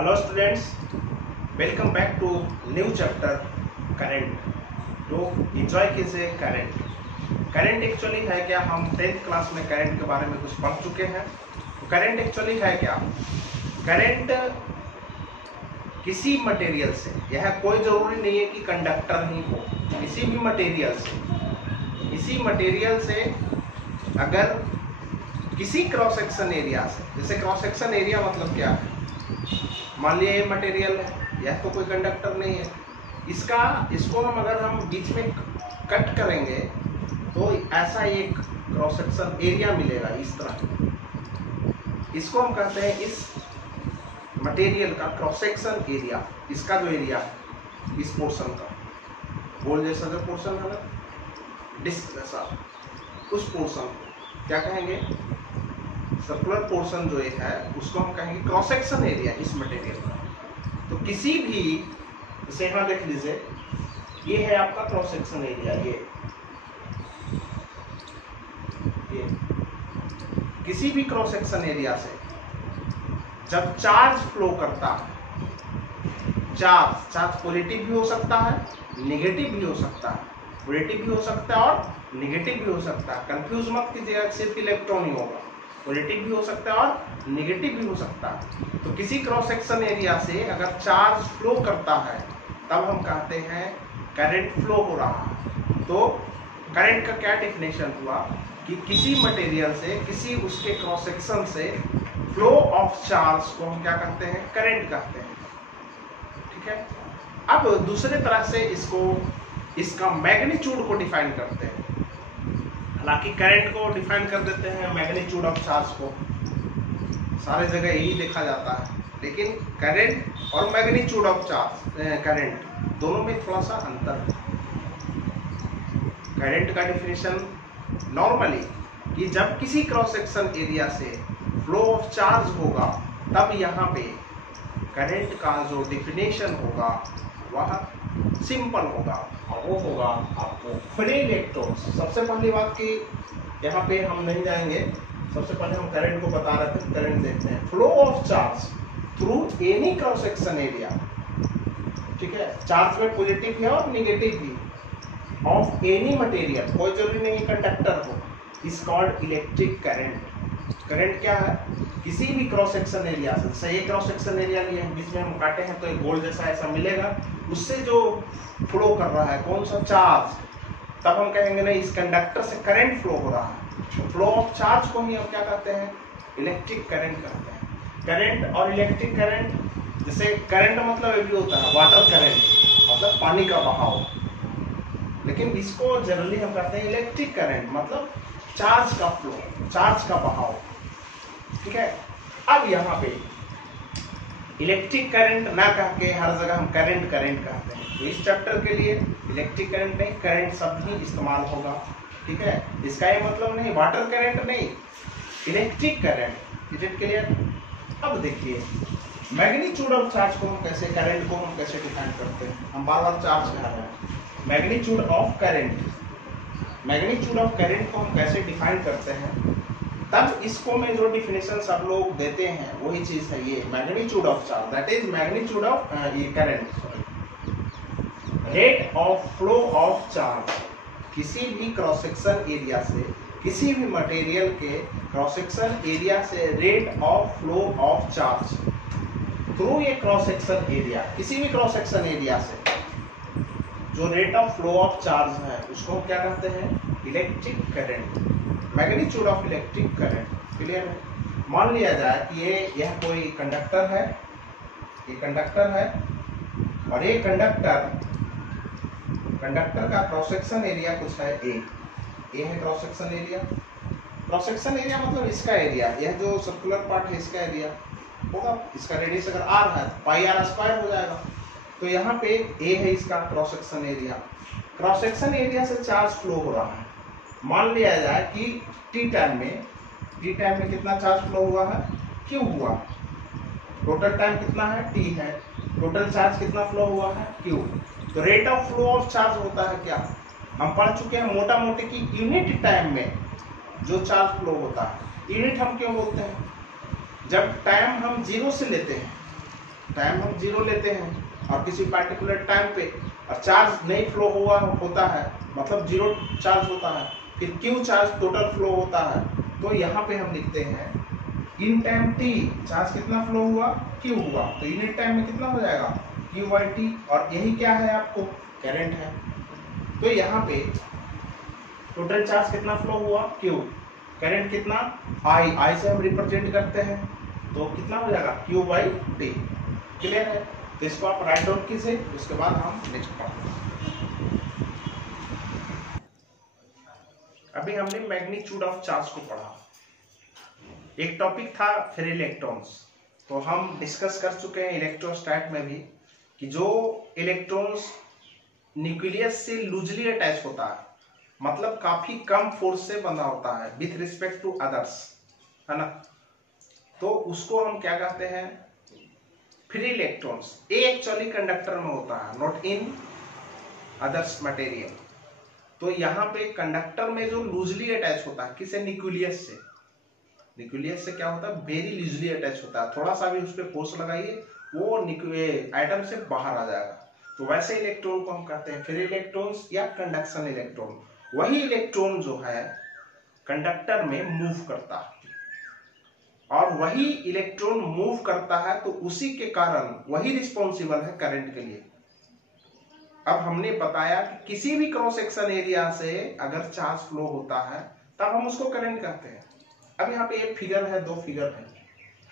Hello students, welcome back to new chapter current. तो enjoy कीजिए current. Current actually है क्या? हम 10th क्लास में करंट के बारे में कुछ पढ़ चुके हैं। तो करंट एक्चुअली है क्या? करंट किसी मटेरियल से, यह कोई जरूरी नहीं है कि कंडक्टर ही हो, किसी भी मटेरियल से अगर किसी क्रॉस सेक्शन एरिया से, जैसे क्रॉस सेक्शन एरिया मतलब क्या है, मान लिया ये मटेरियल है, यह तो कोई कंडक्टर नहीं है, इसको अगर हम बीच में कट करेंगे तो ऐसा एक क्रॉस सेक्शन एरिया मिलेगा इस तरह। इसको हम कहते हैं इस मटेरियल का क्रॉस सेक्शन एरिया। इसका जो एरिया है इस पोर्शन का, गोल जैसा जो पोर्शन है ना, डिस्क जैसा, उस पोर्शन को क्या कहेंगे? सर्कुलर पोर्शन जो है उसको हम कहेंगे क्रॉस सेक्शन एरिया इस मटेरियल का। तो किसी भी, जैसे यहाँ देख लीजिए, ये है आपका क्रॉस सेक्शन एरिया। ये किसी भी क्रॉस सेक्शन एरिया से जब चार्ज फ्लो करता है, चार्ज पॉजिटिव भी हो सकता है, नेगेटिव भी हो सकता है, पॉजिटिव भी हो सकता है और नेगेटिव भी हो सकता है। कंफ्यूज मत कीजिएगा, सिर्फ इलेक्ट्रॉन ही होगा, पॉजिटिव भी हो सकता है और नेगेटिव भी हो सकता है। तो किसी क्रॉस सेक्शन एरिया से अगर चार्ज फ्लो करता है तब हम कहते हैं करंट फ्लो हो रहा है। तो करंट का क्या डेफिनेशन हुआ कि किसी मटेरियल से, किसी उसके क्रॉस सेक्शन से फ्लो ऑफ चार्ज को हम क्या कहते हैं? करंट कहते हैं। ठीक है। अब दूसरे तरह से इसका मैग्नीट्यूड को डिफाइन करते हैं। हालांकि करंट को डिफाइन कर देते हैं मैग्नीट्यूड ऑफ चार्ज को, सारे जगह यही देखा जाता है, लेकिन करंट और मैग्नीट्यूड ऑफ चार्ज, करंट दोनों में थोड़ा सा अंतर है। करंट का डिफिनेशन नॉर्मली कि जब किसी क्रॉस सेक्शन एरिया से फ्लो ऑफ चार्ज होगा तब यहाँ पे करंट का जो डिफिनेशन होगा वह सिंपल होगा, और वो होगा आपको फ्री इलेक्ट्रॉन्स। सबसे पहली बात कि यहाँ पे हम नहीं जाएंगे, सबसे पहले हम करंट को बता रहे थे। करंट देखते हैं, flow of charge through any cross section area. ठीक है, चार्ज में पॉजिटिव है और नेगेटिव भी, ऑफ एनी मटेरियल, कोई जरूरी नहीं कंडक्टर हो, is called electric current. Current क्या है? किसी भी क्रॉस सेक्शन एरिया से, जैसे ये क्रॉस सेक्शन एरिया लिए हम बीच में हम काटे हैं तो एक गोल जैसा ऐसा मिलेगा, उससे जो फ्लो कर रहा है कौन सा? चार्ज। तब हम कहेंगे नहीं, इस कंडक्टर से करंट फ्लो हो रहा है। फ्लो ऑफ चार्ज को ही हम क्या कहते हैं? इलेक्ट्रिक करंट कहते हैं। करंट और इलेक्ट्रिक करंट, जैसे करंट मतलब ये भी होता है वाटर करंट, मतलब पानी का बहाव, लेकिन इसको जनरली हम कहते हैं इलेक्ट्रिक करंट, मतलब चार्ज का फ्लो, चार्ज का बहाव। ठीक है। अब यहाँ पे इलेक्ट्रिक करंट ना कह के हर जगह हम करंट कहते हैं, तो इस चैप्टर के लिए इलेक्ट्रिक करंट नहीं, करंट शब्द ही इस्तेमाल होगा। ठीक है, इसका ये मतलब नहीं वाटर करंट नहीं, electric current. Is it clear? अब देखिए मैग्नीट्यूड ऑफ चार्ज को हम कैसे, करंट को हम कैसे डिफाइन करते हैं? हम बार बार चार्ज कह रहे हैं। Magnitude of current, magnitude of current को हम कैसे डिफाइन करते हैं? तब इसको में जो डिफिनेशन सब लोग देते हैं वही चीज है ये magnitude of charge, that is magnitude of ये current, rate of flow of charge. किसी भी क्रॉस सेक्शन एरिया से, किसी भी मटेरियल के क्रॉस सेक्शन एरिया से rate of flow of charge through ये क्रॉस सेक्शन एरिया, किसी भी क्रॉस सेक्शन एरिया से जो rate of flow of charge है उसको हम क्या कहते हैं? Electric current, magnitude of electric current. Clear है? मान लिया जाए कि यह कोई कंडक्टर है, ये कंडक्टर है, और ये कंडक्टर का क्रॉस सेक्शन एरिया कुछ है ए है cross section area. Cross section area मतलब इसका एरिया, यह जो सर्कुलर पार्ट है इसका एरिया होगा, इसका रेडियस अगर r है तो पाई r स्क्वायर हो जाएगा। तो यहाँ पे ए है इसका cross section area. Cross section area से चार्ज फ्लो हो रहा है। मान लिया जाए कि टी टाइम में कितना चार्ज फ्लो हुआ है? क्यू हुआ। टोटल टाइम कितना है? टी है। टोटल चार्ज कितना फ्लो हुआ है? क्यू। तो rate of flow of charge होता है क्या? हम पढ़ चुके हैं मोटा मोटी की यूनिट टाइम में जो चार्ज फ्लो होता है। यूनिट हम क्यों बोलते हैं? जब टाइम हम 0 से लेते हैं टाइम हम 0 लेते हैं और किसी पार्टिकुलर टाइम पे और चार्ज नहीं फ्लो हुआ होता है, मतलब 0 चार्ज होता है, फिर Q चार्ज टोटल फ्लो होता है। तो यहाँ पे हम लिखते हैं इन टाइम t चार्ज कितना फ्लो हुआ, Q हुआ, तो यूनिट टाइम में कितना हो जाएगा Q/T, और यही क्या है आपको करंट है। तो यहाँ पे टोटल चार्ज कितना फ्लो हुआ Q, करंट कितना I से हम रिप्रेजेंट करते हैं, तो कितना हो जाएगा Q/T। क्लियर है? तो इसको आप राइट डाउन कीजिए, उसके बाद हम नेक्स्ट पढ़ते हैं। अभी हमने मैग्नीट्यूड ऑफ चार्ज को पढ़ा। एक टॉपिक था फिर इलेक्ट्रॉन्स, तो हम डिस्कस कर चुके हैं इलेक्ट्रोस्टैट में भी कि जो इलेक्ट्रॉन्स न्यूक्लियस से लूजली अटैच होता है, मतलब काफी कम फोर्स से बंधा होता है विथ रिस्पेक्ट टू अदर्स, है ना, तो उसको हम क्या कहते हैं फ्री इलेक्ट्रॉन्स। ए एक्चुअली कंडक्टर में होता है, नॉट इन अदर्स मटेरियल। तो यहाँ पे कंडक्टर में जो लूजली अटैच होता है किसे, न्यूक्लियस से, न्यूक्लियस से क्या होता है वेरी लूजली अटैच होता है, थोड़ा सा भी उस पर फोर्स लगाइए वो एटम से बाहर आ जाएगा। तो वैसे इलेक्ट्रॉन को हम कहते हैं फ्री इलेक्ट्रॉन्स या कंडक्शन इलेक्ट्रॉन। वही इलेक्ट्रॉन जो है कंडक्टर में मूव करता है, और वही इलेक्ट्रॉन मूव करता है तो उसी के कारण वही रिस्पॉन्सिबल है करंट के लिए। अब हमने बताया कि किसी भी क्रॉस सेक्शन एरिया से अगर चार्ज फ्लो होता है तब हम उसको करंट कहते हैं। अब यहाँ पे एक फिगर है, दो फिगर है।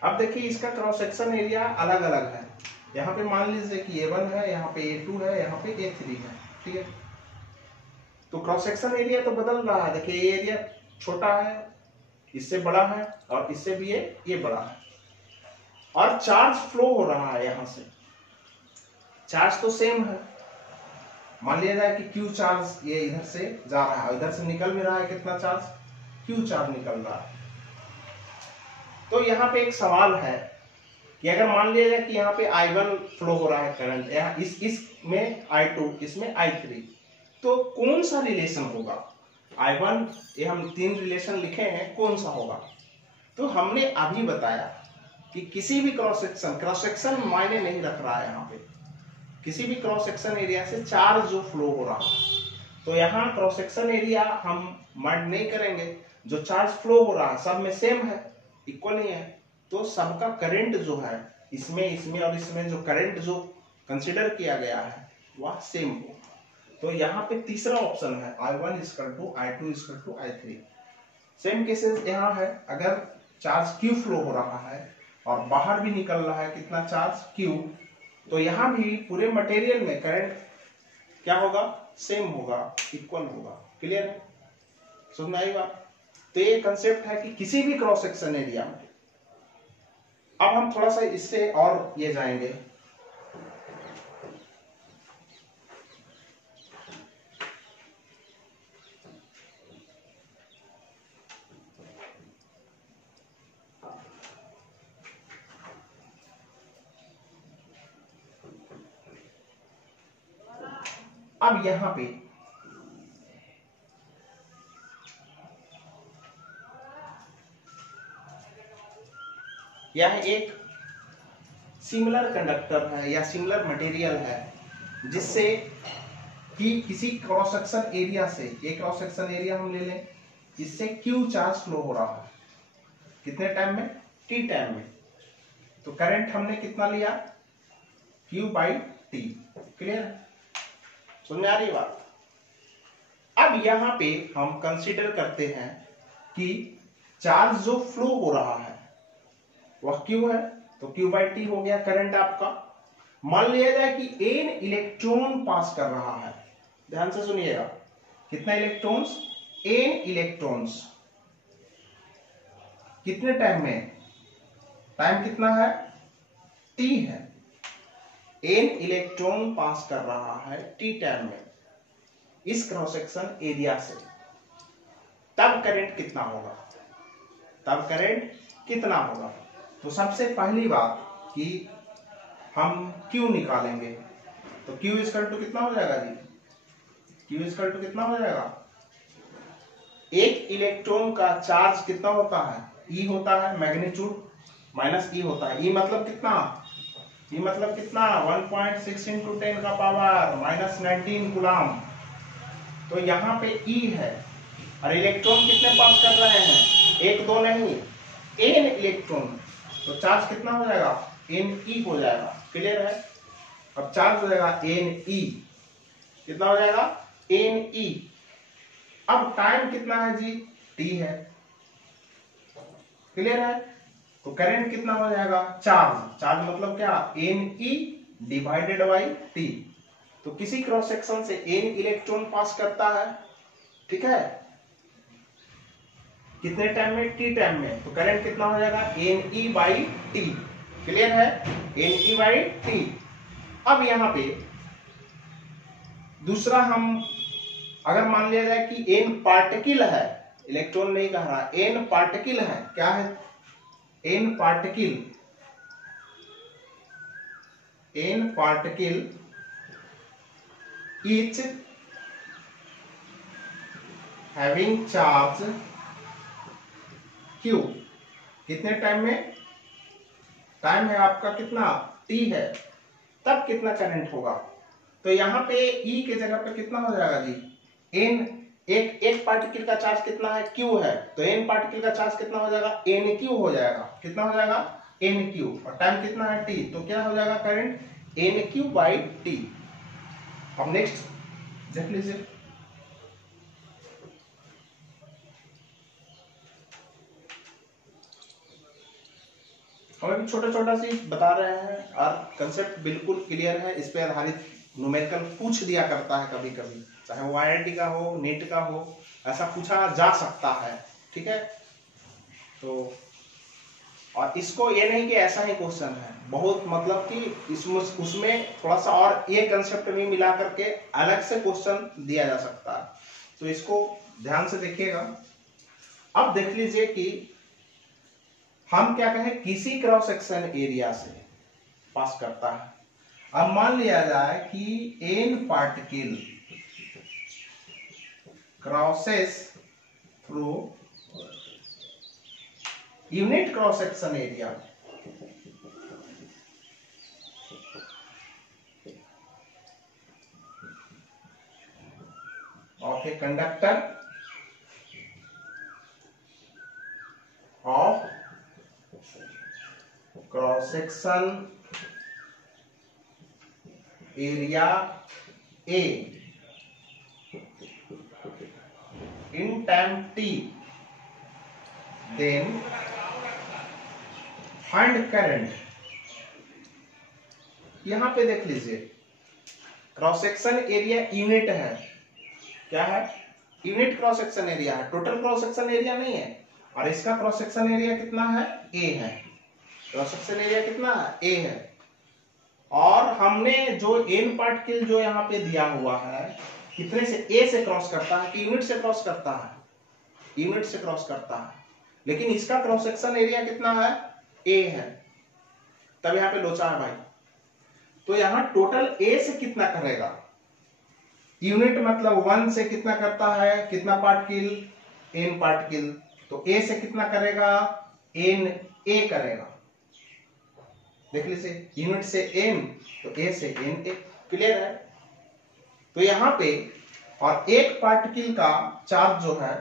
अब देखिए इसका क्रॉस सेक्शन एरिया अलग अलग है। यहाँ पे मान लीजिए कि A1 है, यहाँ पे A2 है, यहाँ पे A3 है, ठीक है। तो क्रॉस सेक्शन एरिया तो बदल रहा है। देखिए ये एरिया छोटा है, इससे बड़ा है, और इससे भी ये बड़ा है, और चार्ज फ्लो हो रहा है। यहाँ से चार्ज तो सेम है। मान लिया जाए कि Q चार्ज ये इधर से जा रहा है, इधर से निकल भी रहा है, कितना चार्ज Q चार्ज निकल रहा है। तो यहाँ पे एक सवाल है कि अगर मान लिया जाए कि यहाँ पे I1 फ्लो हो रहा है करंट, यहाँ इसमें I2, इसमें I3, तो कौन सा रिलेशन होगा I1, ये हम 3 रिलेशन लिखे हैं, कौन सा होगा। तो हमने अभी बताया कि किसी भी क्रॉस सेक्शन मायने नहीं रख रहा है। यहाँ पे किसी भी क्रॉस सेक्शन एरिया से चार्ज जो फ्लो हो रहा है, तो यहाँ क्रॉस सेक्शन एरिया हम माइंड नहीं करेंगे, जो चार्ज फ्लो हो रहा है सब में सेम है, इक्वल ही है, तो सबका करंट जो है इसमें और इसमें जो करंट जो कंसीडर किया गया है वह सेम हो। तो यहाँ पे तीसरा ऑप्शन है I1 = I2 = I3। Same cases यहाँ है, अगर चार्ज Q फ्लो हो रहा है और बाहर भी निकल रहा है कितना चार्ज Q, तो यहाँ भी पूरे मटेरियल में करंट क्या होगा, सेम होगा, इक्वल होगा। क्लियर है, समझ में आई बात। तो ये कंसेप्ट है कि किसी भी क्रॉस सेक्शन एरिया में। अब हम थोड़ा सा इससे और ये जाएंगे। अब यहां पे यह एक सिमिलर कंडक्टर है या सिमिलर मटेरियल है, जिससे कि किसी क्रॉस सेक्शन एरिया से, एक क्रॉस सेक्शन एरिया हम ले लें, इससे Q चार्ज फ्लो हो रहा है, कितने टाइम में, T टाइम में। तो करंट हमने कितना लिया, Q/T। क्लियर, समझ में आ रही बात। अब यहां पे हम कंसीडर करते हैं कि चार्ज जो फ्लो हो रहा है वह Q है, तो Q/T हो गया करंट आपका। मान लिया जाए कि N इलेक्ट्रॉन पास कर रहा है, ध्यान से सुनिएगा, कितना इलेक्ट्रॉन्स, N इलेक्ट्रॉन्स, कितने टाइम में, टाइम कितना है, T है। N इलेक्ट्रॉन पास कर रहा है T टाइम में इस क्रॉस सेक्शन एरिया से, तब करंट कितना होगा, तब करंट कितना होगा। तो सबसे पहली बात कि हम Q निकालेंगे, तो Q = कितना हो जाएगा जी, Q = कितना हो जाएगा, एक इलेक्ट्रॉन का चार्ज कितना होता है, E होता है, मैग्नीट्यूड माइनस E होता है। E मतलब कितना, ये मतलब कितना 1.6 इंटू 10 का पावर -19 कूलम। तो यहाँ पे E है और इलेक्ट्रॉन कितने पास कर रहे हैं, एक दो नहीं, n इलेक्ट्रॉन। तो चार्ज कितना हो जाएगा, Ne हो जाएगा। क्लियर है। अब चार्ज हो जाएगा Ne, कितना हो जाएगा Ne। अब टाइम कितना है जी, t है। क्लियर है। तो करंट कितना हो जाएगा, चार्ज। चार्ज मतलब क्या, Ne डिवाइडेड बाई t। तो किसी क्रॉस सेक्शन से n इलेक्ट्रॉन पास करता है, ठीक है, कितने टाइम में, t टाइम में। तो करंट कितना हो जाएगा, Ne बाई t। क्लियर है, Ne बाई t। अब यहां पे दूसरा हम अगर मान लिया जाए कि n पार्टिकल है, इलेक्ट्रॉन नहीं कह रहा, n पार्टिकल है, क्या है, n particle, n particle each having charge q। कितने टाइम में, टाइम है आपका कितना, t है, तब कितना करंट होगा। तो यहाँ पे E के जगह पे कितना हो जाएगा जी, n, एक पार्टिकल का चार्ज कितना है, q है, तो n पार्टिकल का चार्ज कितना हो जाएगा, nq हो जाएगा। कितना हो जाएगा, nq। और टाइम कितना है, t, तो क्या हो जाएगा करंट, nq बाई t। अब नेक्स्ट देख लीजिए, हम अभी छोटा छोटा सी बता रहे हैं और कंसेप्ट बिल्कुल क्लियर है। इस पे आधारित न्यूमेरिकल पूछ दिया करता है कभी कभी, चाहे वो IIT का हो, नीट का हो, ऐसा पूछा जा सकता है। ठीक है। तो और इसको ये नहीं कि ऐसा ही क्वेश्चन है, बहुत मतलब कि इसमें उसमें थोड़ा सा और ये कंसेप्ट भी मिला करके अलग से क्वेश्चन दिया जा सकता है। तो इसको ध्यान से देखिएगा। अब देख लीजिए कि हम क्या कहें, किसी क्रॉस सेक्शन एरिया से पास करता है। अब मान लिया जाए कि n particle crosses through unit cross section area of a conductor of cross section area A in time t, then find current। यहां पे देख लीजिए, क्रॉस सेक्शन एरिया यूनिट है, क्या है, यूनिट क्रॉस सेक्शन एरिया है, टोटल क्रॉस सेक्शन एरिया नहीं है। और इसका क्रॉस सेक्शन एरिया कितना है, A है। क्रॉस सेक्शन एरिया कितना है, A है। और हमने जो n पार्टिकल जो यहाँ पे दिया हुआ है, कितने से, A से क्रॉस करता है कि यूनिट से क्रॉस करता है, यूनिट से क्रॉस करता है। लेकिन इसका क्रॉस सेक्शन एरिया कितना है, A है, तब यहाँ पे लोचा है भाई। तो यहाँ टोटल A से कितना करेगा, यूनिट मतलब 1 से कितना करता है, कितना पार्टिकल, n पार्टिकल। तो A से कितना करेगा, Na करेगा। देख लीजिए, यूनिट से n, तो A से Na। क्लियर है। तो यहां पे और एक पार्टिकल का चार्ज जो है,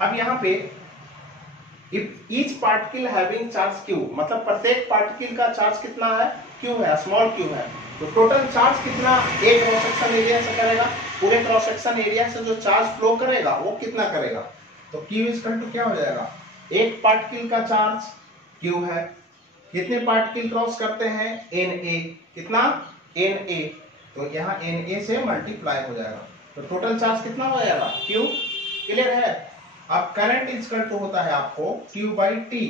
अब यहां पे each particle having charge q, मतलब प्रत्येक पार्टिकल का चार्ज कितना है, q है, स्मॉल q है। तो टोटल चार्ज कितना एक क्रॉस सेक्शन एरिया से करेगा, पूरे क्रॉस सेक्शन एरिया से जो चार्ज फ्लो करेगा वो कितना करेगा। तो q इक्वल टू क्या हो जाएगा, एक पार्टिकल का चार्ज q है, कितने पार्टिकल क्रॉस करते हैं, Na, कितना, Na। तो यहाँ Na से मल्टीप्लाई हो जाएगा, तो टोटल चार्ज कितना हो जाएगा, q। क्लियर है। अब करंट इक्वल टू होता है आपको Q बाई टी।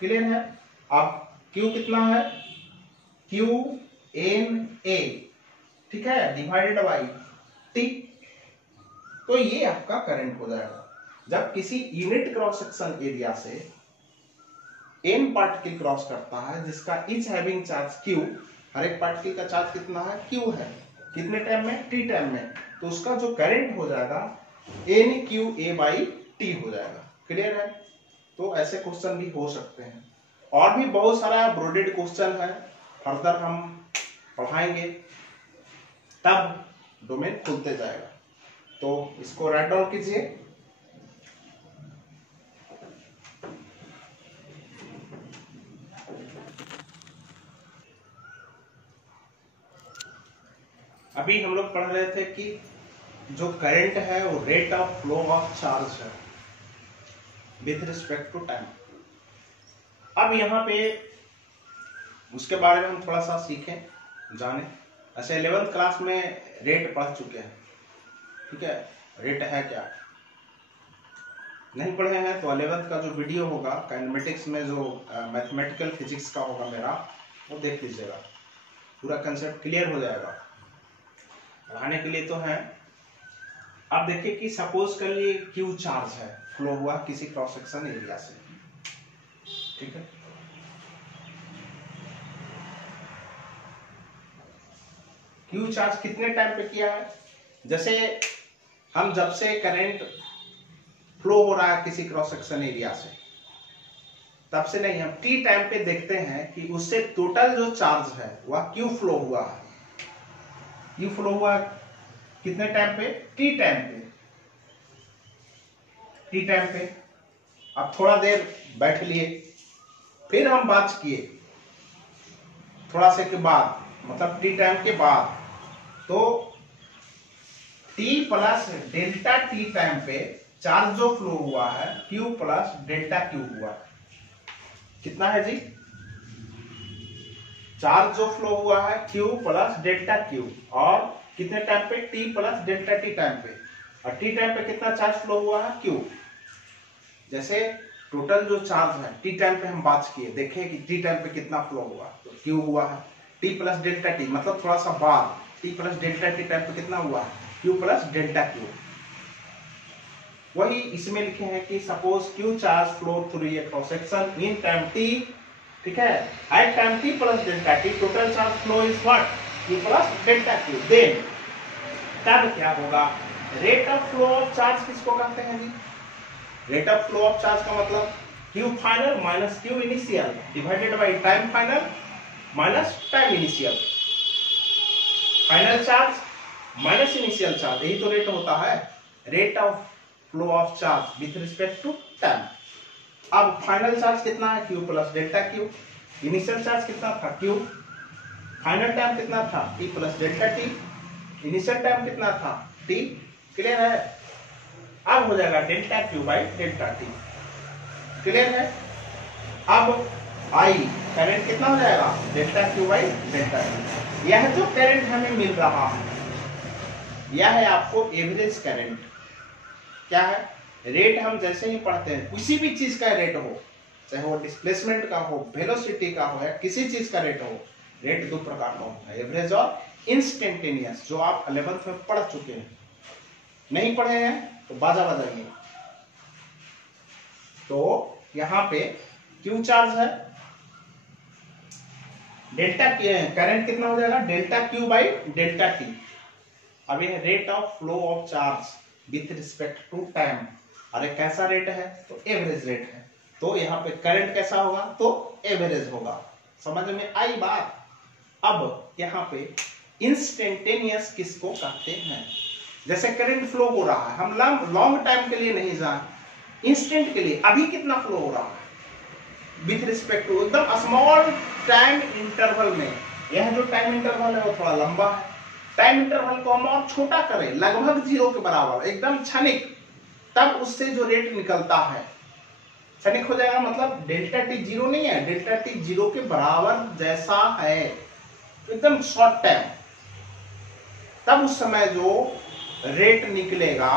क्लियर है। अब Q कितना है, Q Na, ठीक है, डिवाइडेड बाई T। तो ये आपका करंट हो जाएगा जब किसी यूनिट क्रॉस सेक्शन एरिया से n पार्टिकल क्रॉस करता है जिसका ईच हैविंग चार्ज q, हर एक पार्टिकल का चार्ज कितना है, q है, कितने टाइम में, t टाइम में, तो उसका जो करंट हो जाएगा NQA/T हो जाएगा। क्लियर है? तो ऐसे क्वेश्चन भी हो सकते हैं, और भी बहुत सारा ब्रोडेड क्वेश्चन है, फर्दर हम पढ़ाएंगे तब डोमेन खुलते जाएगा। तो इसको राइट डाउन कीजिए। अभी हम लोग पढ़ रहे थे कि जो करंट है वो rate of flow of charge है विथ रिस्पेक्ट टू टाइम। अब यहाँ पे उसके बारे में हम थोड़ा सा सीखें, जाने। अच्छा, 11th क्लास में रेट पढ़ चुके हैं, ठीक है, रेट है क्या, नहीं पढ़े हैं तो 11th का जो वीडियो होगा काइनेमेटिक्स में, जो मैथमेटिकल फिजिक्स का होगा मेरा, वो देख लीजिएगा, पूरा कंसेप्ट क्लियर हो जाएगा। पढ़ाने के लिए तो है। अब देखिए कि सपोज कर लिए क्यू चार्ज है, फ्लो हुआ किसी क्रॉस सेक्शन एरिया से, ठीक है। क्यू चार्ज कितने टाइम पे किया है, जैसे हम जब से करंट फ्लो हो रहा है किसी क्रॉस सेक्शन एरिया से, तब से नहीं, हम टी टाइम पे देखते हैं कि उससे टोटल जो चार्ज है वह क्यू फ्लो हुआ है। क्यू फ्लो हुआ कितने टाइम पे, टी टाइम पे, टी टाइम पे। अब थोड़ा देर बैठ लिए, फिर हम बात किए थोड़ा से के बाद, मतलब टी टाइम के बाद, तो T plus delta T time पे चार्ज जो फ्लो हुआ है क्यू प्लस डेल्टा क्यू हुआ, कितना है जी, चार्ज जो फ्लो हुआ है क्यू प्लस डेल्टा क्यू, और कितने टाइम पे, T plus delta T time पे, और टी टाइम पे कितना चार्ज फ्लो हुआ है, क्यू। जैसे टोटल जो चार्ज है टी टाइम पे हम बात किए, देखें कि टी टाइम पे कितना फ्लो हुआ, तो क्यू हुआ है टी प्लस डेल्टा टी, मतलब थोड़ा सा बाद, T plus delta T time पे कितना हुआ, क्यू प्लस डेल्टा क्यू। वही इसमें लिखे हैं कि suppose Q charge flow through a cross section in time T, ठीक है, at time T plus delta T, total charge flow is what, Q plus delta Q. Then तब क्या होगा, rate of flow of charge किसको कहते हैं जी, rate of flow of charge का मतलब Q final minus Q initial divided by time final minus time initial, final charge minus initial charge, यही तो रेट होता है, rate of flow of charge with respect to time. अब final charge कितना है, Q plus delta Q, initial charge कितना था, Q, final time कितना था, T plus delta T, initial time कितना था, टी। क्लियर है? अब हो जाएगा delta Q by delta T. Clear है? अब आई करंट कितना हो जाएगा, delta Q by delta T. यह जो करंट हमें मिल रहा है यह है आपको एवरेज करंट। क्या है, रेट हम जैसे ही पढ़ते हैं, किसी भी चीज का रेट हो, चाहे वो डिस्प्लेसमेंट का हो, वेलोसिटी का हो, या किसी चीज का रेट हो, रेट दो प्रकार का होता है, एवरेज और इंस्टेंटेनियस, जो आप 11th में पढ़ चुके हैं। नहीं पढ़े हैं तो बाजा बजाइए। तो यहां पे क्यू चार्ज है, डेल्टा करंट कितना हो जाएगा, delta Q by delta T. अब यह rate of flow of charge with respect to time, अरे कैसा रेट है, तो एवरेज रेट है, तो यहाँ पे करंट कैसा होगा, तो एवरेज होगा। समझ में आई बात? अब यहाँ पे इंस्टेंटेनियस किसको कहते हैं, जैसे करंट फ्लो हो रहा है, हम लॉन्ग टाइम के लिए नहीं जाए, इंस्टेंट के लिए अभी कितना फ्लो हो रहा है विथ रिस्पेक्ट टू एकदम स्मॉल टाइम इंटरवल में। यह जो टाइम इंटरवल है वो थोड़ा लंबा है, टाइम इंटरवल को हम और छोटा करें, लगभग जीरो के बराबर, एकदम क्षणिक, तब उससे जो रेट निकलता है क्षणिक हो जाएगा, मतलब डेल्टा टी जीरो नहीं है, डेल्टा टी जीरो के बराबर जैसा है, एकदम शॉर्ट टाइम, तब उस समय जो रेट निकलेगा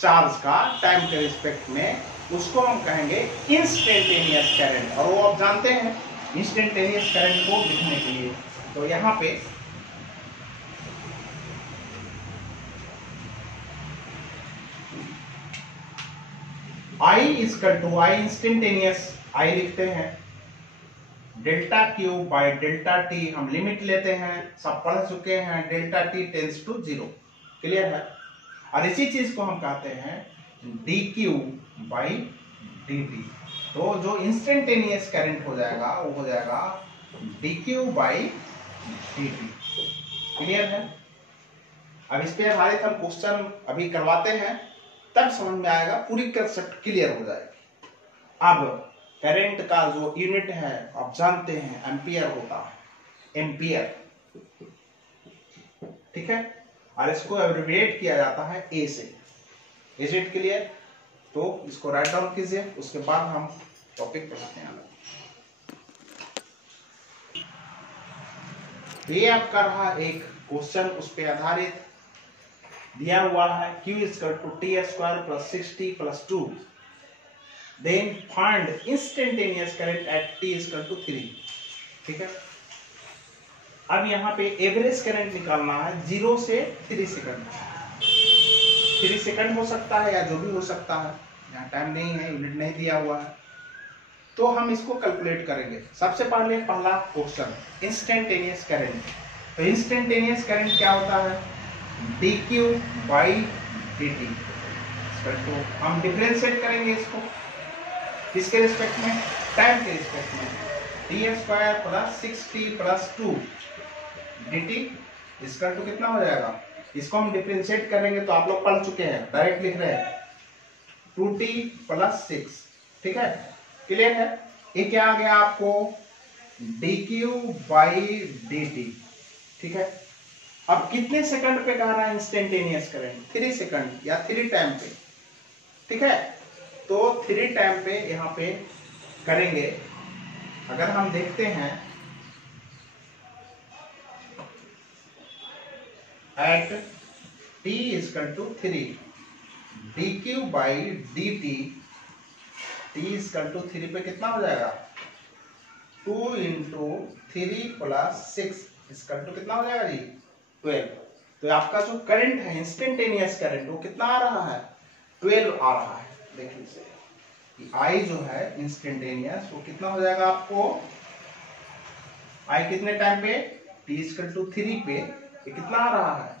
चार्ज का टाइम के रिस्पेक्ट में, उसको हम कहेंगे इंस्टेंटेनियस करंट। और वो आप जानते हैं इंस्टेंटेनियस करंट को लिखने के लिए, तो यहां पे I is equal to I instantaneous I लिखते हैं, delta Q by delta T हम लिमिट लेते हैं, सब पढ़ चुके हैं, delta T tends to 0, clear है। और इसी चीज को हम कहते हैं D Q by D T. तो जो इंस्टेंटेनियस करंट हो जाएगा वो हो जाएगा D Q by D T, clear है। अब इस पे आधारित हम क्वेश्चन अभी करवाते हैं, तब समझ में आएगा, पूरी कंसेप्ट क्लियर हो जाएगी। अब करंट का जो यूनिट है आप जानते हैं एम्पियर होता है, एम्पियर, ठीक है। और इसको एब्रिविएट किया जाता है ए से। Is it clear? तो इसको राइट डाउन कीजिए, उसके बाद हम टॉपिक पढ़ते हैं। ये आपका रहा एक क्वेश्चन, उस पर आधारित दिया हुआ है Q equal to T square plus 6t plus 2, then find instantaneous current at t equal to 3, ठीक है। अब यहाँ पे एवरेज करंट निकालना है 0 से 3 सेकंड। 3 सेकंड हो सकता है या जो भी हो सकता है, यहाँ टाइम नहीं है, यूनिट नहीं दिया हुआ है, तो हम इसको कैलकुलेट करेंगे। सबसे पहले पहला क्वेश्चन इंस्टेंटेनियस करंट। तो इंस्टेंटेनियस करंट क्या होता है? dq by dt। तो हम डिफरेंशिएट करेंगे इसको किसके रिस्पेक्ट में? टाइम के रिस्पेक्ट में। T square plus 6t plus 2 dt इसका तो कितना हो जाएगा? इसको हम डिफरेंशिएट करेंगे तो आप लोग पढ़ चुके हैं, डायरेक्ट लिख रहे हैं 2t प्लस 6, ठीक है, क्लियर है। ये क्या आ गया आपको? dq बाई dt, ठीक है। अब कितने सेकंड पे कह रहा है इंस्टेंटेनियस करंट? 3 सेकंड या 3 टाइम पे, ठीक है। तो 3 टाइम पे यहाँ पे करेंगे। अगर हम देखते हैं at t equal to 3 dq by dt, t equal to 3 पे कितना हो जाएगा? 2 इंटू 3 प्लस 6 इक्वल टू कितना हो जाएगा जी? 12। तो आपका जो करंट है इंस्टेंटेनियस करंट वो कितना आ रहा है? 12 आ रहा है। देखिए आई जो है इंस्टेंटेनियस वो कितना हो जाएगा आपको? आई कितने टाइम पे? t इक्वल टू 3 पे ये कितना आ रहा है?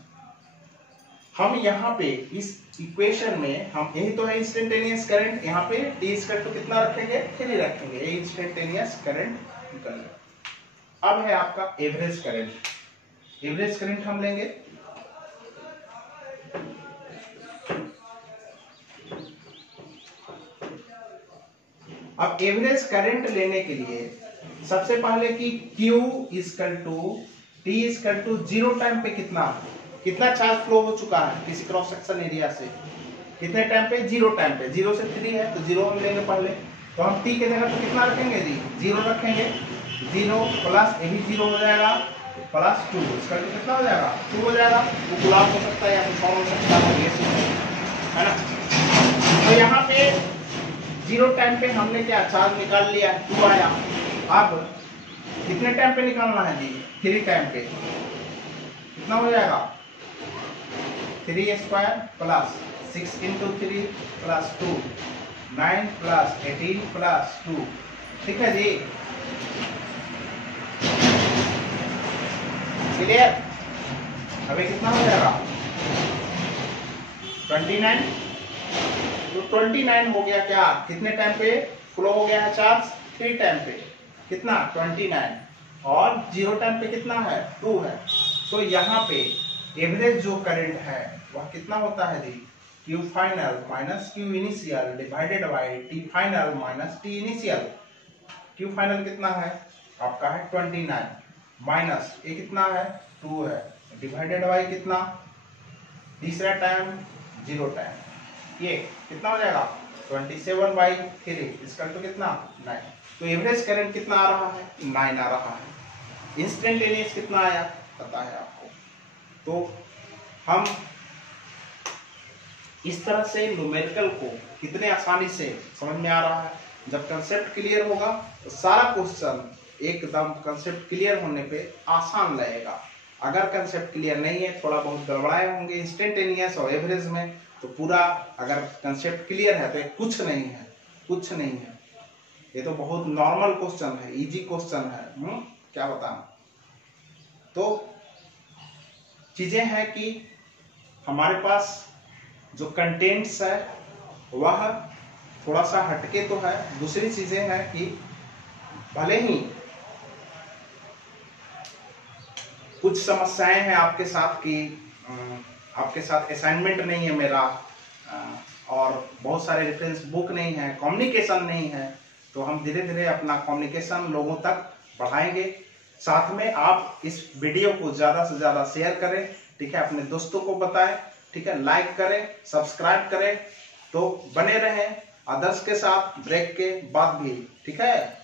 हम यहाँ पे इस इक्वेशन में हम यही तो है इंस्टेंटेनियस करंट, यहाँ पे t इक्वल टू कितना रखेंगे? 3 रखेंगे, ये इंस्टेंटेनियस करंट निकल गया। अब है आपका एवरेज करंट। एवरेज करंट हम लेंगे, अब एवरेज करंट लेने के लिए सबसे पहले कि Q equal to T equal to 0 time पे कितना चार्ज फ्लो हो चुका है किसी क्रॉस सेक्शन एरिया से, कितने टाइम पे? 0 टाइम पे। 0 से 3 है तो 0 हम लेंगे पहले, तो हम T के जगह तो कितना रखेंगे जी? 0 रखेंगे। 0 प्लस ये भी 0 हो जाएगा प्लस 2, इसका तो कितना हो जाएगा? 2 हो जाएगा। वो गुलाब हो सकता है या कुछ और हो सकता है ना। तो यहाँ पे 0 टाइम पे हमने क्या चार्ज निकाल लिया, 2 आया। अब कितने टाइम पे निकालना है जी? 3 टाइम पे कितना हो जाएगा? 3 square plus 6 into 3 plus 2, 9 plus 18 plus 2, ठीक है जी, क्लियर। अभी कितना हो जाएगा? 29। तो 29 हो गया क्या? कितने टाइम पे फ्लो हो गया है चार्ज? 3 टाइम पे। कितना? 29। और 0 टाइम पे कितना है? 2 है। तो यहाँ पे एवरेज जो करंट है वह कितना होता है जी? Q final minus Q initial divided by T final minus T initial. Q final कितना है आपका? है 29 माइनस ये कितना है? 2 है, डिवाइडेड बाई कितना? तीसरा टाइम 0 टाइम, ये कितना हो जाएगा? 27/3, इसका तो कितना? 9। तो एवरेज करंट कितना आ रहा है? 9 आ रहा है। इंस्टेंटेनियस कितना आया पता है आपको। तो हम इस तरह से न्यूमेरिकल को कितने आसानी से समझ में आ रहा है। जब कंसेप्ट क्लियर होगा तो सारा क्वेश्चन एकदम कंसेप्ट क्लियर होने पे आसान लगेगा। अगर कंसेप्ट क्लियर नहीं है, थोड़ा बहुत गड़बड़ाए होंगे इंस्टेंटेनियस और एवरेज में, तो पूरा अगर कंसेप्ट क्लियर है तो कुछ नहीं है, कुछ नहीं है। ये तो बहुत नॉर्मल क्वेश्चन है, इजी क्वेश्चन है। क्या बताना। तो चीजें हैं कि हमारे पास जो कंटेंट्स है वह थोड़ा सा हटके तो है। दूसरी चीजें हैं कि भले ही कुछ समस्याएं हैं आपके साथ कि आपके साथ असाइनमेंट नहीं है मेरा, और बहुत सारे रेफरेंस बुक नहीं है, कम्युनिकेशन नहीं है, तो हम धीरे धीरे अपना कम्युनिकेशन लोगों तक बढ़ाएंगे। साथ में आप इस वीडियो को ज़्यादा से ज़्यादा शेयर करें, ठीक है, अपने दोस्तों को बताएं, ठीक है, लाइक करें, सब्सक्राइब करें, तो बने रहें आदर्श के साथ ब्रेक के बाद भी, ठीक है।